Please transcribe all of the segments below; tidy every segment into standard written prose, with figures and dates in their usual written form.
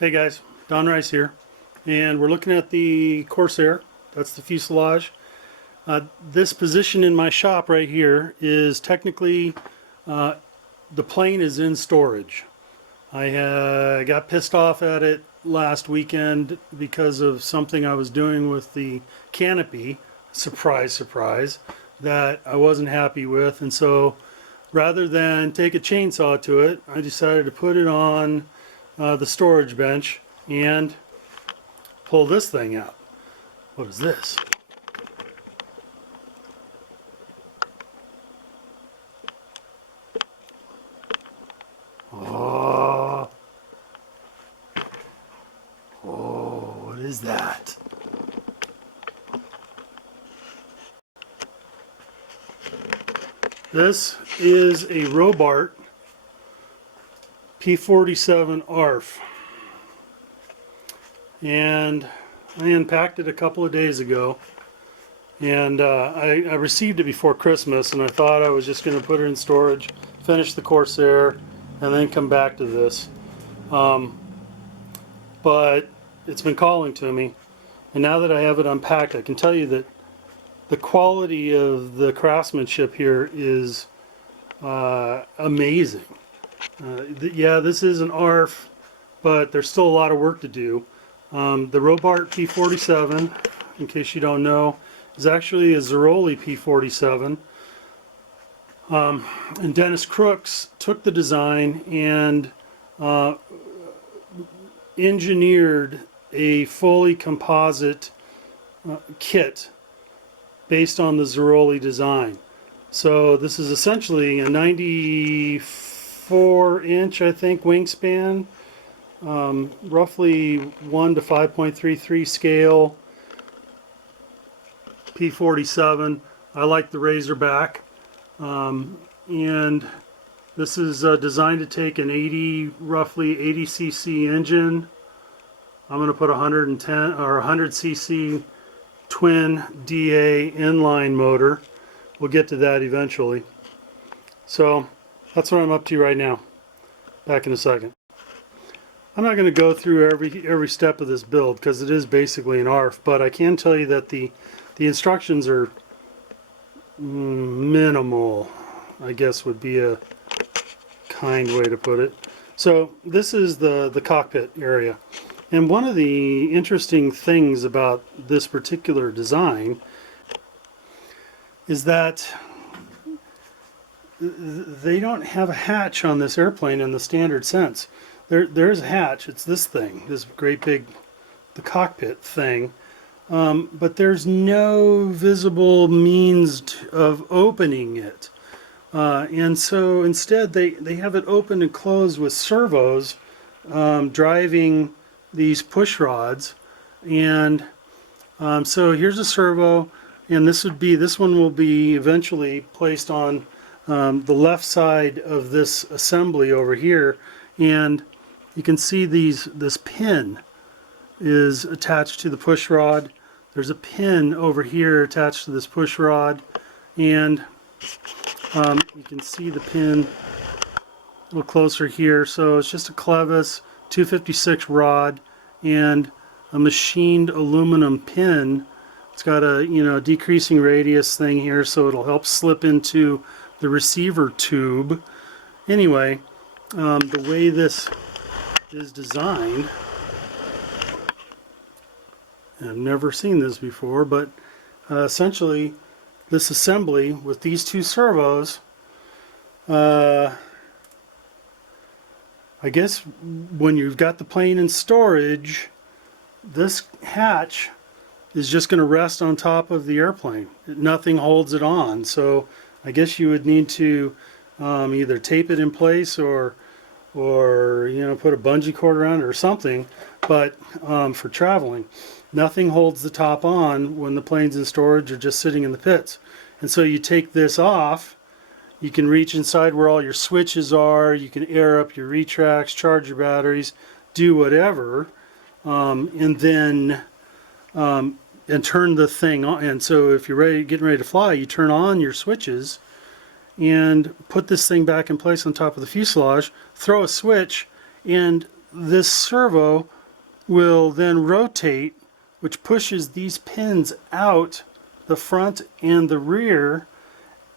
Hey guys, Don Rice here, and we're looking at the Corsair. That's the fuselage. This position in my shop right here is technically the plane is in storage. I got pissed off at it last weekend because of something I was doing with the canopy. Surprise, surprise, that I wasn't happy with, and so rather than take a chainsaw to it, I decided to put it on the storage bench and pull this thing out. What is this? Oh, what is that? This is a Robart P47 ARF, and I unpacked it a couple of days ago, and I received it before Christmas, and I thought I was just going to put it in storage, finish the Corsair, and then come back to this. But it's been calling to me, and now that I have it unpacked, I can tell you that the quality of the craftsmanship here is amazing. Yeah, this is an ARF, but there's still a lot of work to do. The Robart P47, in case you don't know, is actually a Ziroli P47. And Dennis Crooks took the design and engineered a fully composite kit based on the Ziroli design. So this is essentially a 94-inch, I think, wingspan, roughly 1 to 5.33 scale P47. I like the Razorback, and this is designed to take an roughly 80 cc engine. I'm going to put 110 or 100 cc twin DA inline motor. We'll get to that eventually. So that's what I'm up to right now. Back in a second. I'm not going to go through every step of this build because it is basically an ARF, but I can tell you that the instructions are minimal, I guess would be a kind way to put it. So this is the cockpit area. And one of the interesting things about this particular design is that they don't have a hatch on this airplane in the standard sense. There's a hatch. It's this thing, this great big, the cockpit thing. But there's no visible means of opening it. And so instead they have it open and closed with servos driving these push rods. And so here's a servo, and this one will be eventually placed on the left side of this assembly over here, and you can see this pin is attached to the push rod. There's a pin over here attached to this push rod, and you can see the pin a little closer here. So it's just a clevis 256 rod and a machined aluminum pin. It's got a decreasing radius thing here, so it'll help slip into the receiver tube. Anyway, the way this is designed, I've never seen this before, but essentially this assembly with these two servos, I guess when you've got the plane in storage, this hatch is just going to rest on top of the airplane. Nothing holds it on, so I guess you would need to either tape it in place or put a bungee cord around it or something, but for traveling. Nothing holds the top on when the plane's in storage or just sitting in the pits. And so you take this off, you can reach inside where all your switches are, you can air up your retracts, charge your batteries, do whatever, and then and turn the thing on. And so if you're getting ready to fly, you turn on your switches and put this thing back in place on top of the fuselage, throw a switch, and this servo will then rotate, which pushes these pins out the front and the rear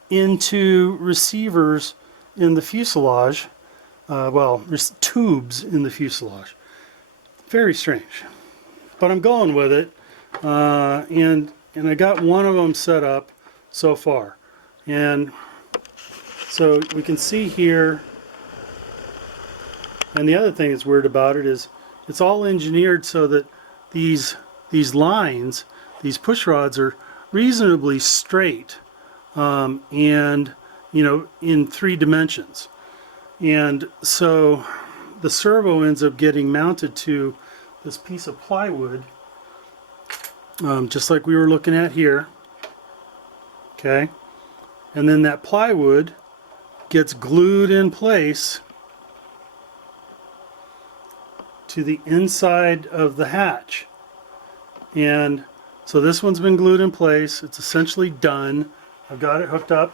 into receivers in the fuselage. Well, there's tubes in the fuselage. Very strange, but I'm going with it, and I got one of them set up so far, and so we can see here. And the other thing that's weird about it is it's all engineered so that these lines, these push rods, are reasonably straight, and in 3 dimensions. And so the servo ends up getting mounted to this piece of plywood, just like we were looking at here. Okay, and then that plywood gets glued in place to the inside of the hatch. And so this one's been glued in place. It's essentially done. I've got it hooked up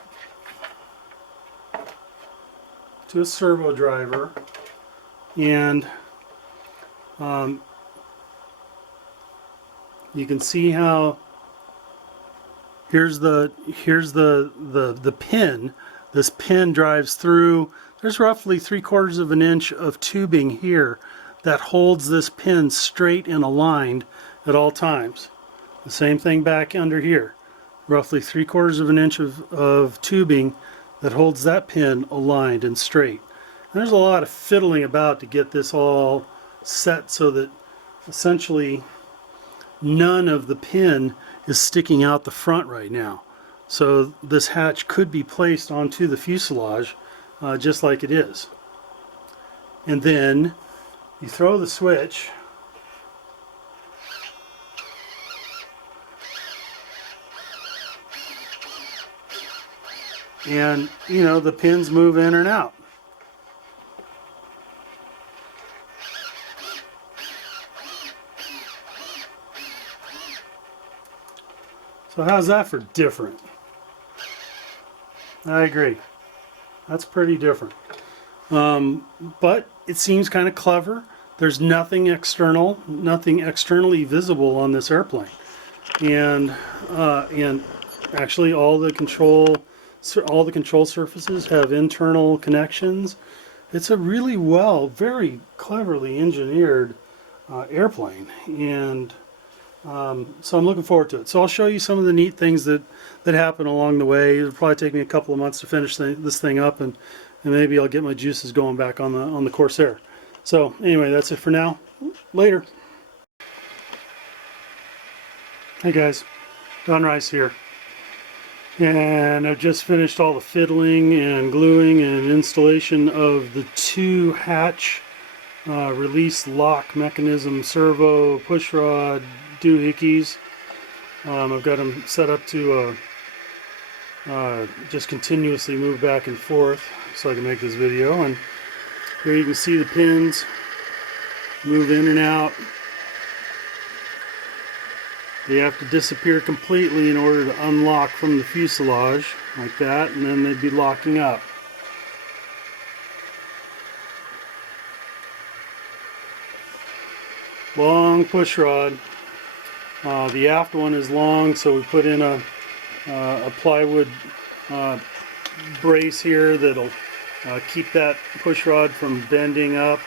to a servo driver, and you can see how here's the pin. This pin drives through. There's roughly 3/4 of an inch of tubing here that holds this pin straight and aligned at all times. The same thing back under here. Roughly 3/4 of an inch of tubing that holds that pin aligned and straight. And there's a lot of fiddling about to get this all set so that essentially none of the pin is sticking out the front right now. So this hatch could be placed onto the fuselage just like it is. And then you throw the switch, and the pins move in and out. So how's that for different? I agree. That's pretty different. But it seems kind of clever. There's nothing external, nothing externally visible on this airplane, and actually all the control surfaces have internal connections. It's a really very cleverly engineered airplane, and so I'm looking forward to it. So I'll show you some of the neat things that happen along the way. It'll probably take me a couple of months to finish this thing up, and maybe I'll get my juices going back on the Corsair. So anyway, that's it for now. Later. Hey guys, Don Rice here. And I've just finished all the fiddling and gluing and installation of the 2 hatch release lock mechanism servo push rod doohickeys. I've got them set up to just continuously move back and forth so I can make this video. And here you can see the pins move in and out. They have to disappear completely in order to unlock from the fuselage, like that, and then they'd be locking up. Long push rod. The aft one is long, so we put in a plywood brace here that'll keep that push rod from bending up.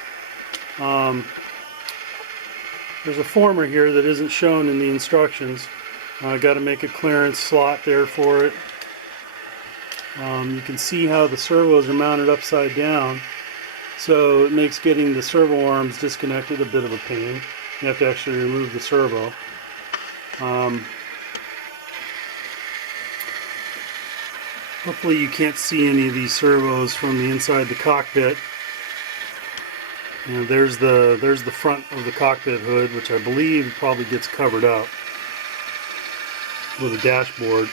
There's a former here that isn't shown in the instructions. I got to make a clearance slot there for it. You can see how the servos are mounted upside down, so it makes getting the servo arms disconnected a bit of a pain. You have to actually remove the servo. Hopefully you can't see any of these servos from the inside the cockpit. And there's the front of the cockpit hood, which I believe probably gets covered up with a dashboard.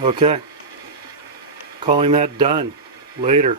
Okay, calling that done. Later.